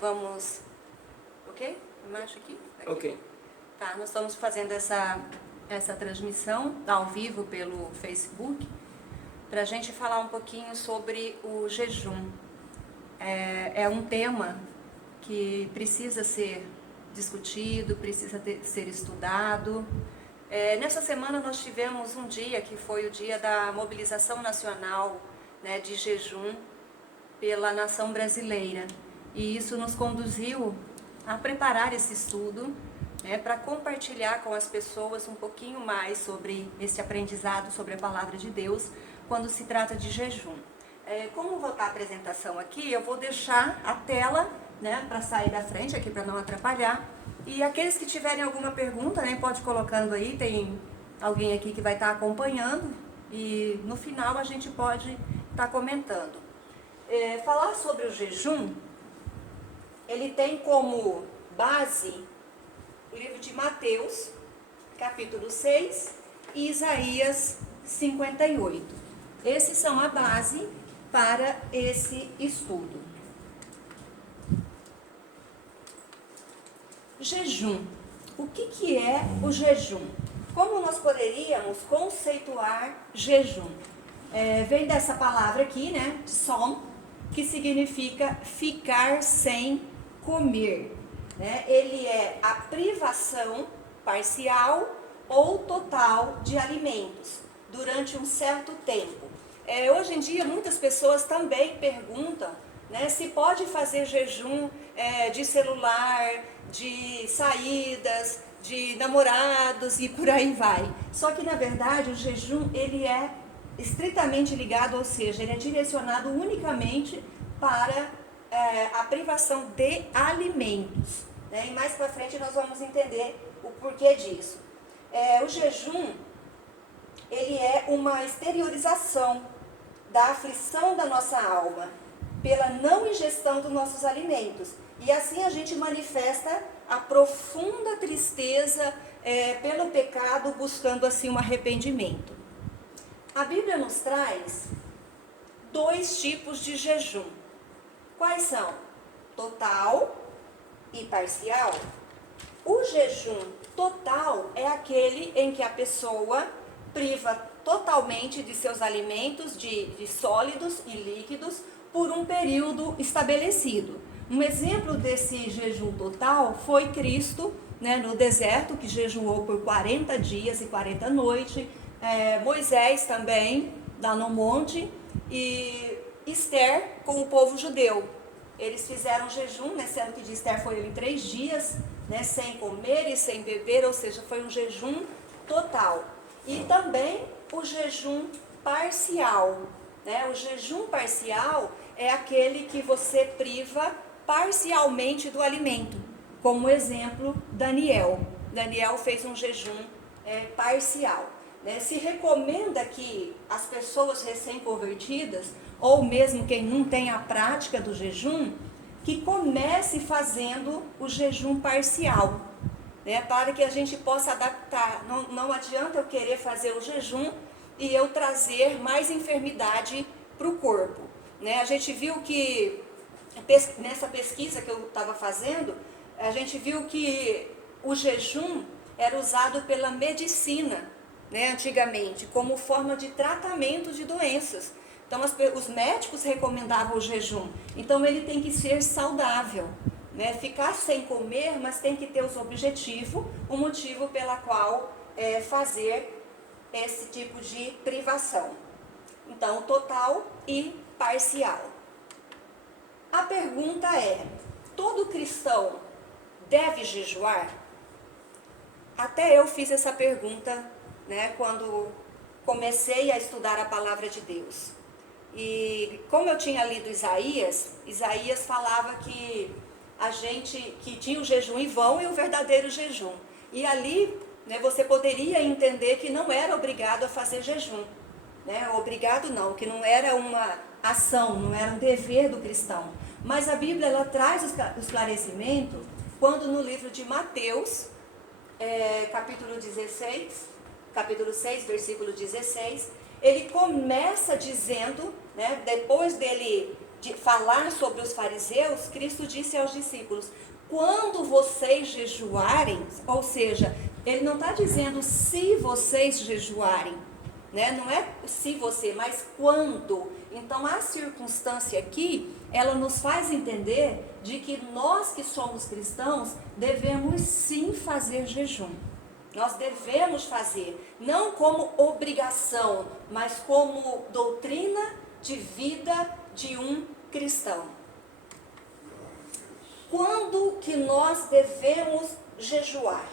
Vamos... Ok? Embaixo aqui? Aqui. Ok. Tá, nós estamos fazendo essa transmissão ao vivo pelo Facebook para a gente falar um pouquinho sobre o jejum. É um tema que precisa ser discutido, precisa ser estudado. Nessa semana nós tivemos um dia que foi o dia da mobilização nacional, né, de jejum pela nação brasileira. E isso nos conduziu a preparar esse estudo, para compartilhar com as pessoas um pouquinho mais sobre esse aprendizado, sobre a palavra de Deus, quando se trata de jejum. Como vou estar a apresentação aqui, eu vou deixar a tela, para sair da frente aqui, para não atrapalhar. E aqueles que tiverem alguma pergunta, pode ir colocando aí, tem alguém aqui que vai estar acompanhando, e no final a gente pode estar comentando. Falar sobre o jejum, ele tem como base o livro de Mateus, capítulo 6, e Isaías 58. Esses são a base para esse estudo. Jejum. O que é o jejum? Como nós poderíamos conceituar jejum? Vem dessa palavra aqui, som, que significa ficar sem comer. Ele é a privação parcial ou total de alimentos durante um certo tempo. Hoje em dia muitas pessoas também perguntam, se pode fazer jejum de celular, de saídas, de namorados e por aí vai. Só que na verdade o jejum ele é estritamente ligado, ou seja, ele é direcionado unicamente para a privação de alimentos. E mais para frente nós vamos entender o porquê disso. O jejum, ele é uma exteriorização da aflição da nossa alma pela não ingestão dos nossos alimentos. E assim a gente manifesta a profunda tristeza pelo pecado, buscando assim um arrependimento. A Bíblia nos traz 2 tipos de jejum. Quais são? Total e parcial. O jejum total é aquele em que a pessoa priva totalmente de seus alimentos, de sólidos e líquidos, por um período estabelecido. Um exemplo desse jejum total foi Cristo, no deserto, que jejuou por 40 dias e 40 noites, Moisés também, lá no monte, e Esther com o povo judeu. Eles fizeram jejum, sendo que de Esther foi em 3 dias, sem comer e sem beber, ou seja, foi um jejum total. E também o jejum parcial. O jejum parcial é aquele que você priva parcialmente do alimento. Como exemplo, Daniel. Daniel fez um jejum parcial. Se recomenda que as pessoas recém-convertidas, ou mesmo quem não tem a prática do jejum, que comece fazendo o jejum parcial, para que a gente possa adaptar. Não adianta eu querer fazer o jejum e eu trazer mais enfermidade para o corpo. A gente viu que, nessa pesquisa que eu estava fazendo, a gente viu que o jejum era usado pela medicina, antigamente, como forma de tratamento de doenças. Então, os médicos recomendavam o jejum. Então, ele tem que ser saudável. Ficar sem comer, mas tem que ter os objetivos, o motivo pela qual fazer esse tipo de privação. Então, total e parcial. A pergunta é: todo cristão deve jejuar? Até eu fiz essa pergunta, quando comecei a estudar a palavra de Deus. E como eu tinha lido Isaías falava que a gente que tinha o jejum em vão e o verdadeiro jejum. E ali, você poderia entender que não era obrigado a fazer jejum. Obrigado não, que não era uma ação, não era um dever do cristão. Mas a Bíblia ela traz o esclarecimento quando no livro de Mateus, capítulo 6, versículo 16, ele começa dizendo, depois dele de falar sobre os fariseus, Cristo disse aos discípulos: quando vocês jejuarem, ou seja, ele não está dizendo se vocês jejuarem, né? Não é se você, mas quando. Então a circunstância aqui, ela nos faz entender de que nós que somos cristãos devemos sim fazer jejum. Nós devemos fazer, não como obrigação, mas como doutrina de vida de um cristão. Quando que nós devemos jejuar?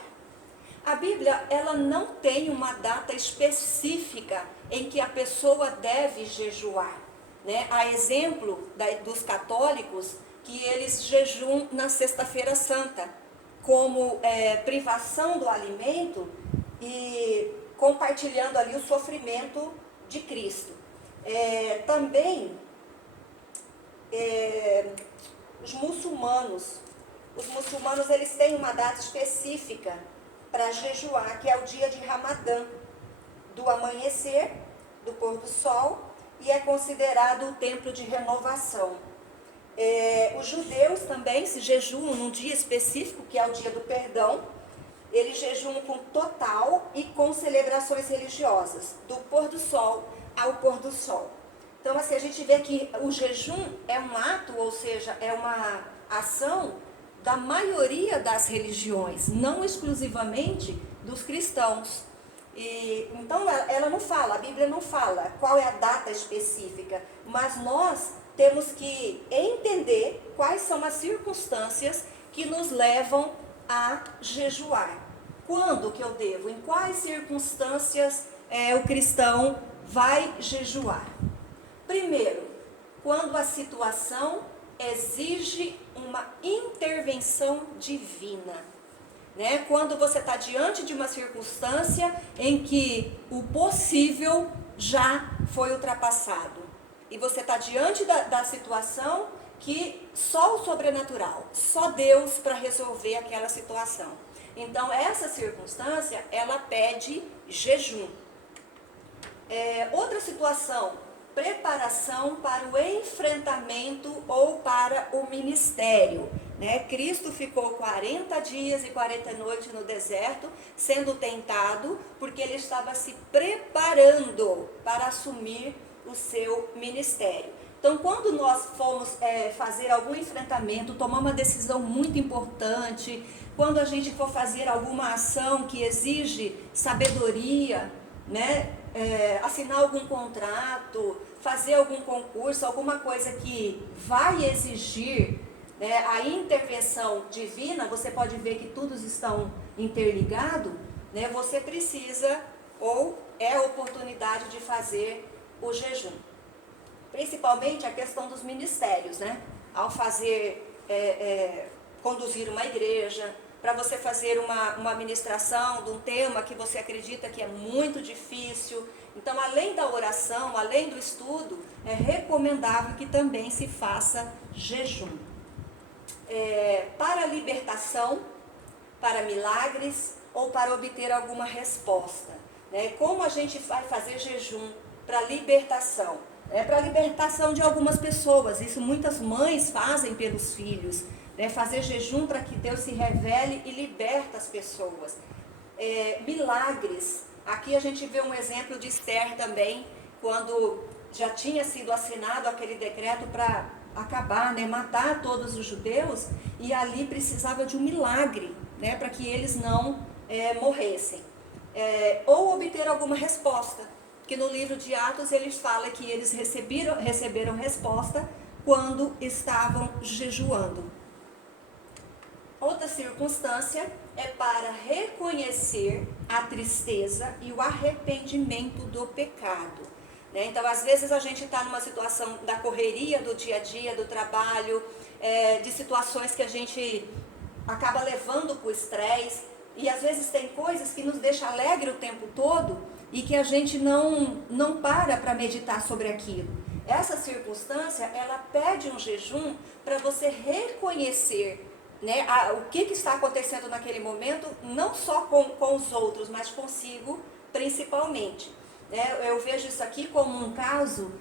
A Bíblia, ela não tem uma data específica em que a pessoa deve jejuar, né? A exemplo dos católicos, que eles jejuam na Sexta-feira Santa, como privação do alimento e compartilhando ali o sofrimento de Cristo. Também os muçulmanos eles têm uma data específica para jejuar, que é o dia de Ramadã, do amanhecer, do pôr do sol, e é considerado o tempo de renovação. Os judeus também se jejuam num dia específico, que é o dia do perdão. Eles jejuam com total e com celebrações religiosas, do pôr do sol ao pôr do sol. Então, assim, a gente vê que o jejum é um ato, ou seja, é uma ação da maioria das religiões, não exclusivamente dos cristãos. Então, ela não fala, a Bíblia não fala qual é a data específica, mas nós temos que entender quais são as circunstâncias que nos levam a jejuar. Quando que eu devo? Em quais circunstâncias o cristão vai jejuar? Primeiro, quando a situação exige uma intervenção divina, né? Quando você está diante de uma circunstância em que o possível já foi ultrapassado. E você está diante da situação que só o sobrenatural, só Deus para resolver aquela situação. Então, essa circunstância, ela pede jejum. Outra situação, preparação para o enfrentamento ou para o ministério, né? Cristo ficou 40 dias e 40 noites no deserto, sendo tentado, porque ele estava se preparando para assumir o seu ministério. Então, quando nós formos fazer algum enfrentamento, tomar uma decisão muito importante, quando a gente for fazer alguma ação que exige sabedoria, né? Assinar algum contrato, fazer algum concurso, alguma coisa que vai exigir, né, a intervenção divina, você pode ver que todos estão interligados, né? Você precisa, ou é a oportunidade de fazer o jejum. Principalmente a questão dos ministérios, né? Ao fazer, conduzir uma igreja, para você fazer uma ministração de um tema que você acredita que é muito difícil. Então, além da oração, além do estudo, é recomendável que também se faça jejum. Para libertação, para milagres ou para obter alguma resposta, né? Como a gente vai fazer jejum para libertação? Para a libertação de algumas pessoas. Isso muitas mães fazem pelos filhos, né? Fazer jejum para que Deus se revele e liberta as pessoas. Milagres. Aqui a gente vê um exemplo de Esther também, quando já tinha sido assinado aquele decreto para acabar, né? Matar todos os judeus, e ali precisava de um milagre, né? Para que eles não morressem. Ou obter alguma resposta. Que no livro de Atos eles falam que eles receberam resposta quando estavam jejuando. Outra circunstância é para reconhecer a tristeza e o arrependimento do pecado, né? Então, às vezes a gente está numa situação da correria do dia a dia, do trabalho, de situações que a gente acaba levando para o estresse, e às vezes tem coisas que nos deixam alegre o tempo todo e que a gente não para meditar sobre aquilo. Essa circunstância, ela pede um jejum para você reconhecer, né, o que está acontecendo naquele momento, não só com os outros, mas consigo principalmente. Eu vejo isso aqui como um caso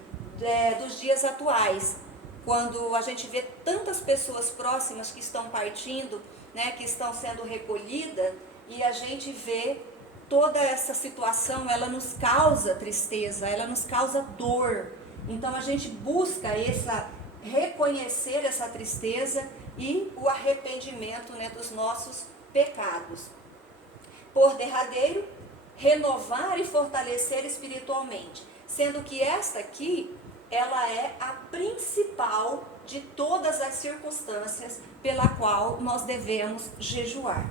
dos dias atuais. quando a gente vê tantas pessoas próximas que estão partindo, né, que estão sendo recolhidas, e a gente vê toda essa situação, ela nos causa tristeza, ela nos causa dor. Então a gente busca reconhecer essa tristeza e o arrependimento, né, dos nossos pecados. Por derradeiro, renovar e fortalecer espiritualmente, sendo que esta aqui, ela é a principal de todas as circunstâncias pela qual nós devemos jejuar.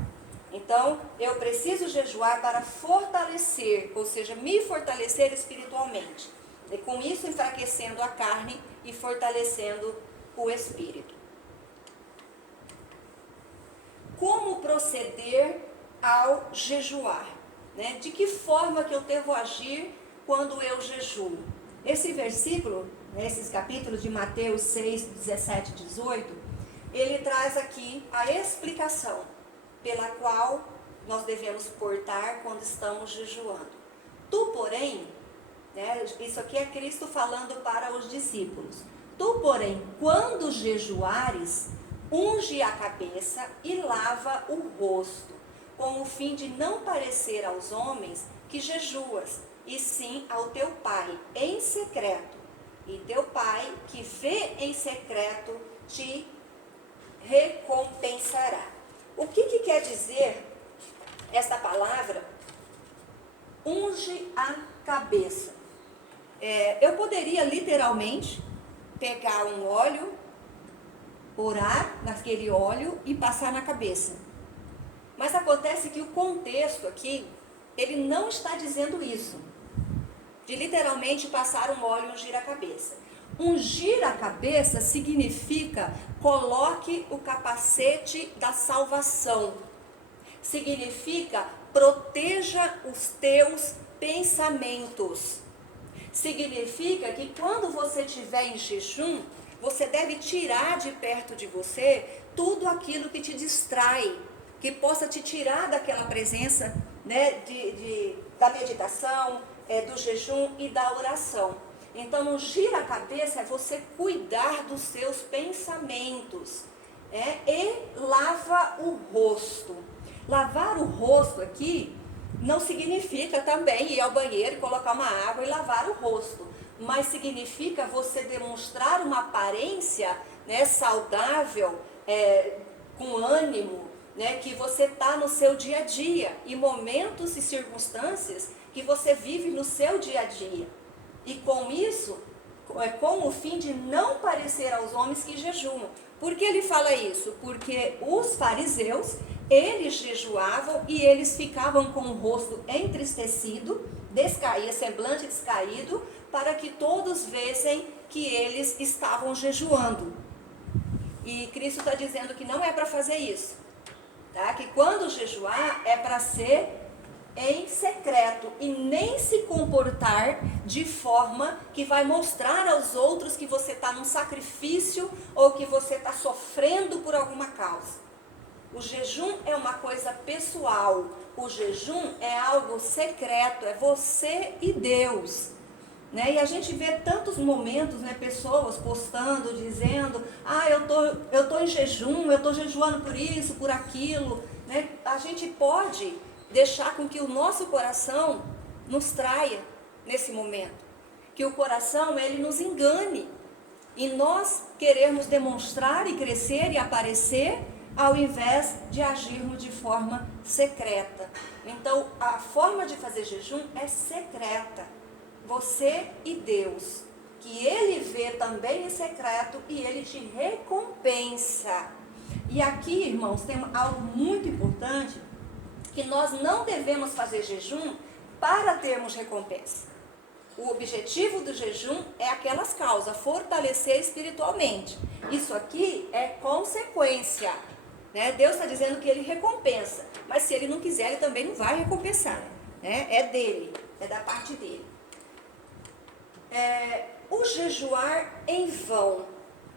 Então, eu preciso jejuar para fortalecer, ou seja, me fortalecer espiritualmente. E com isso, enfraquecendo a carne e fortalecendo o espírito. Como proceder ao jejuar? Né? De que forma que eu devo agir quando eu jejuo? Esse versículo, esses capítulos de Mateus 6, 17 e 18, ele traz aqui a explicação pela qual nós devemos portar quando estamos jejuando. Tu, porém, né, isso aqui é Cristo falando para os discípulos. Tu, porém, quando jejuares, unge a cabeça e lava o rosto, com o fim de não parecer aos homens que jejuas, e sim ao teu Pai em secreto. E teu Pai, que vê em secreto, te recompensará. O que quer dizer essa palavra? Unge a cabeça. Eu poderia literalmente pegar um óleo, orar naquele óleo e passar na cabeça. Mas acontece que o contexto aqui, ele não está dizendo isso. De literalmente passar um óleo e ungir a cabeça. Ungir a cabeça significa coloque o capacete da salvação. Significa proteja os teus pensamentos. Significa que quando você estiver em jejum, você deve tirar de perto de você tudo aquilo que te distrai, que possa te tirar daquela presença, né, da meditação, do jejum e da oração. Então, ungir a cabeça é você cuidar dos seus pensamentos, e lava o rosto. Lavar o rosto aqui não significa também ir ao banheiro e colocar uma água e lavar o rosto, mas significa você demonstrar uma aparência, né, saudável, com ânimo, né, que você está no seu dia a dia, e momentos e circunstâncias que você vive no seu dia a dia. E com isso, com o fim de não parecer aos homens que jejuam. Por que ele fala isso? Porque os fariseus, eles jejuavam e eles ficavam com o rosto entristecido, semblante descaído, para que todos vissem que eles estavam jejuando. E Cristo está dizendo que não é para fazer isso. Tá? Que quando jejuar é para ser em secreto e nem se comportar de forma que vai mostrar aos outros que você está num sacrifício ou que você está sofrendo por alguma causa. O jejum é uma coisa pessoal, o jejum é algo secreto, é você e Deus. Né? E a gente vê tantos momentos, né, pessoas postando, dizendo, eu tô em jejum, eu estou jejuando por isso, por aquilo. Né? A gente pode deixar com que o nosso coração nos traia nesse momento. Que o coração, ele nos engane. E nós queremos demonstrar e crescer e aparecer, ao invés de agirmos de forma secreta. Então, a forma de fazer jejum é secreta. Você e Deus. Que Ele vê também em secreto e Ele te recompensa. E aqui, irmãos, tem algo muito importante, que nós não devemos fazer jejum para termos recompensa. O objetivo do jejum é aquelas causas, fortalecer espiritualmente. Isso aqui é consequência. Né? Deus está dizendo que Ele recompensa, mas se Ele não quiser, Ele também não vai recompensar. Né? É dele, é da parte dele. O jejuar em vão.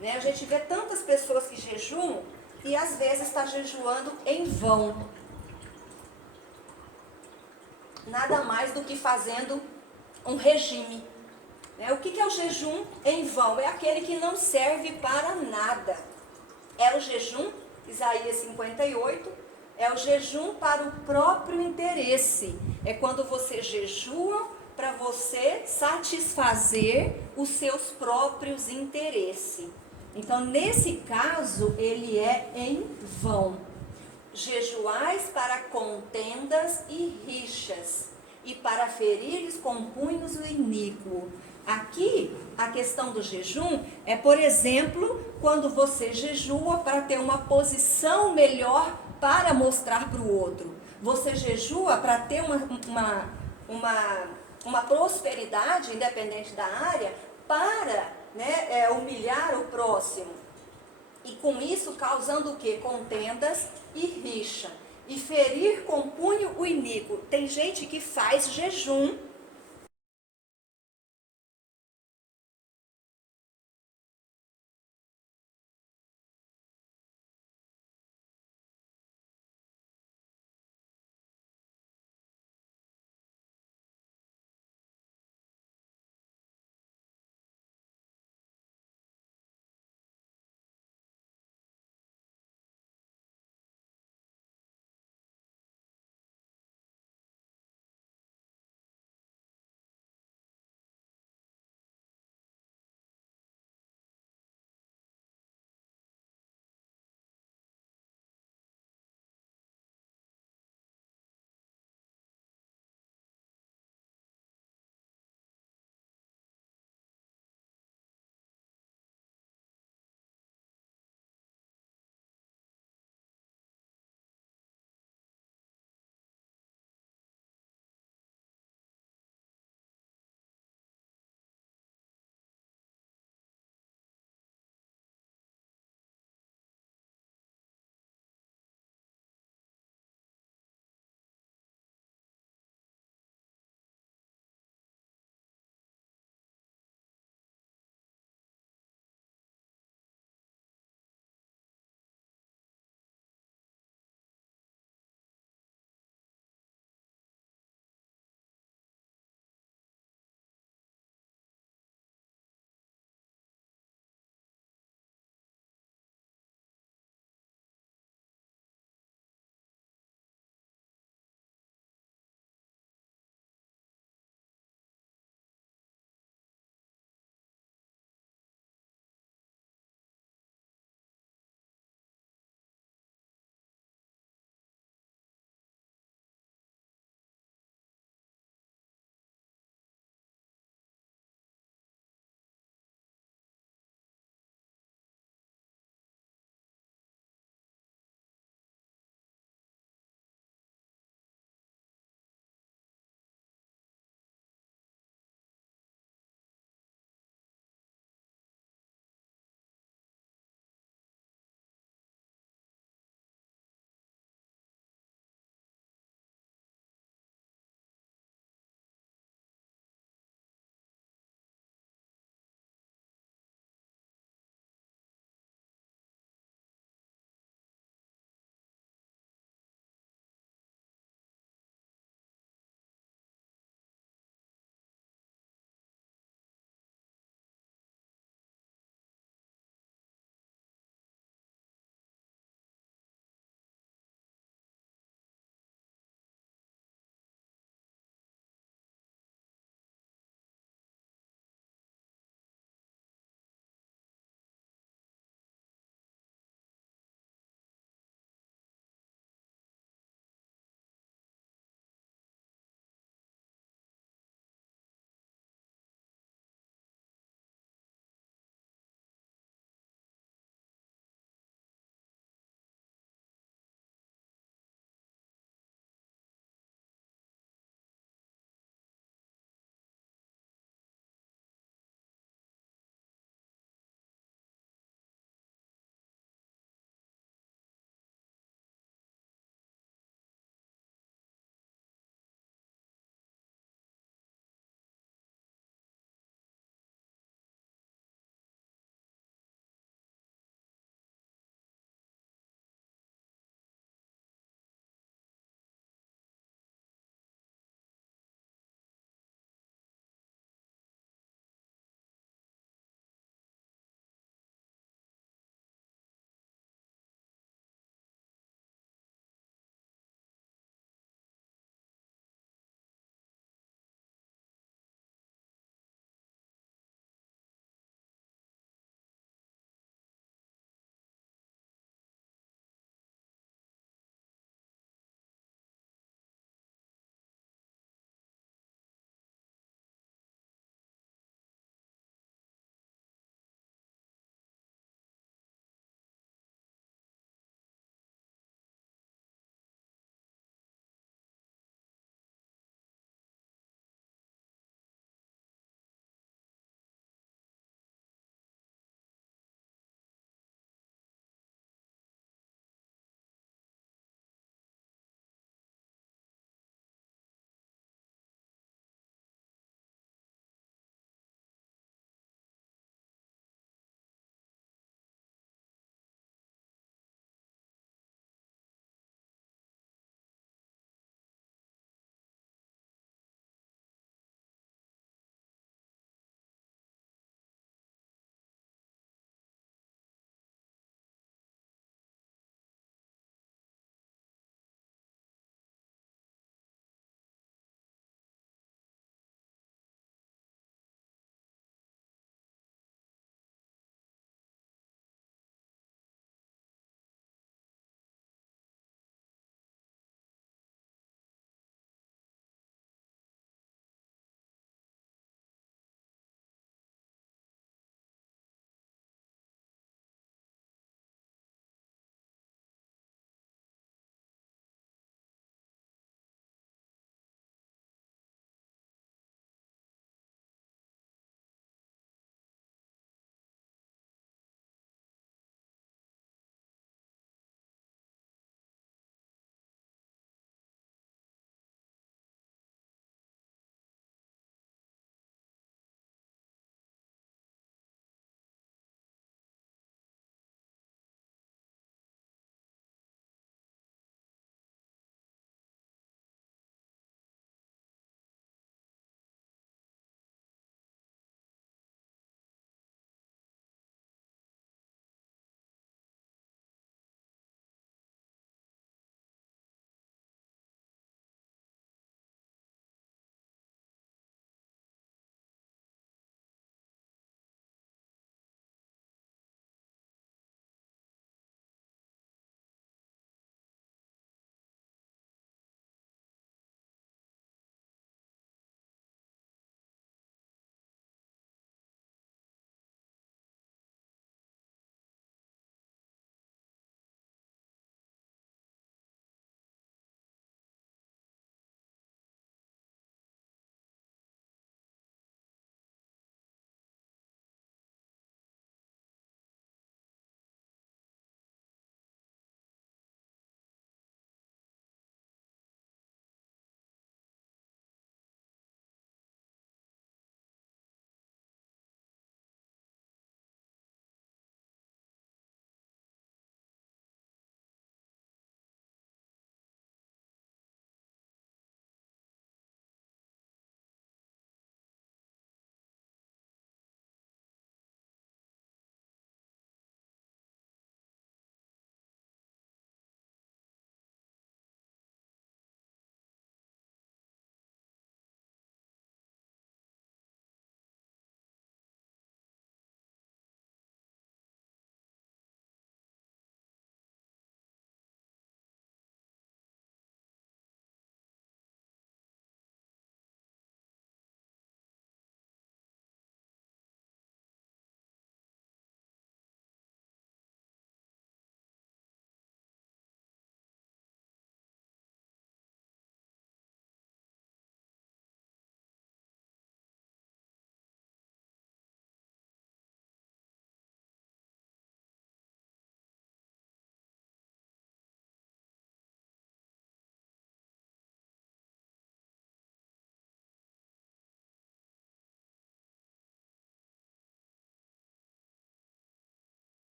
Né? A gente vê tantas pessoas que jejuam e às vezes está jejuando em vão. Nada mais do que fazendo um regime. Né? O que é o jejum em vão? É aquele que não serve para nada. É o jejum, Isaías 58, é o jejum para o próprio interesse. É quando você jejua para você satisfazer os seus próprios interesses. Então, nesse caso, ele é em vão. Jejuais para contendas e rixas, e para ferir com punhos o iníquo. Aqui, a questão do jejum é, por exemplo, quando você jejua para ter uma posição melhor para mostrar para o outro. Você jejua para ter uma prosperidade, independente da área, para, né, humilhar o próximo. E com isso causando o quê? Contendas e rixa. E ferir com punho o iníquo. Tem gente que faz jejum